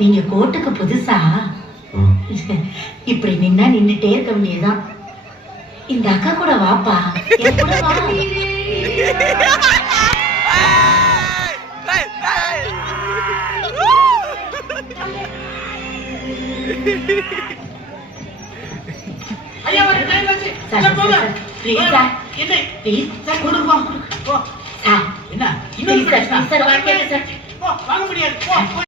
நீங்க கோர்ட்டுக்கு புதுசா? இப்படி நின்னா நின்னுட்டே இருக்க வேண்டியதுதான். இந்த அக்கா கூட வாப்பா, என் கூட வா. ஐயா ஒரு டைம் ஆச்சு. சார் போங்க. ப்ளீஸ் சார், என்ன ப்ளீஸ் சார் கொடுப்பா. போ. சார், என்ன ப்ளீஸ் சார், ப்ளீஸ் சார், வாங்க சார். போ வாங்க முடியாது. போ.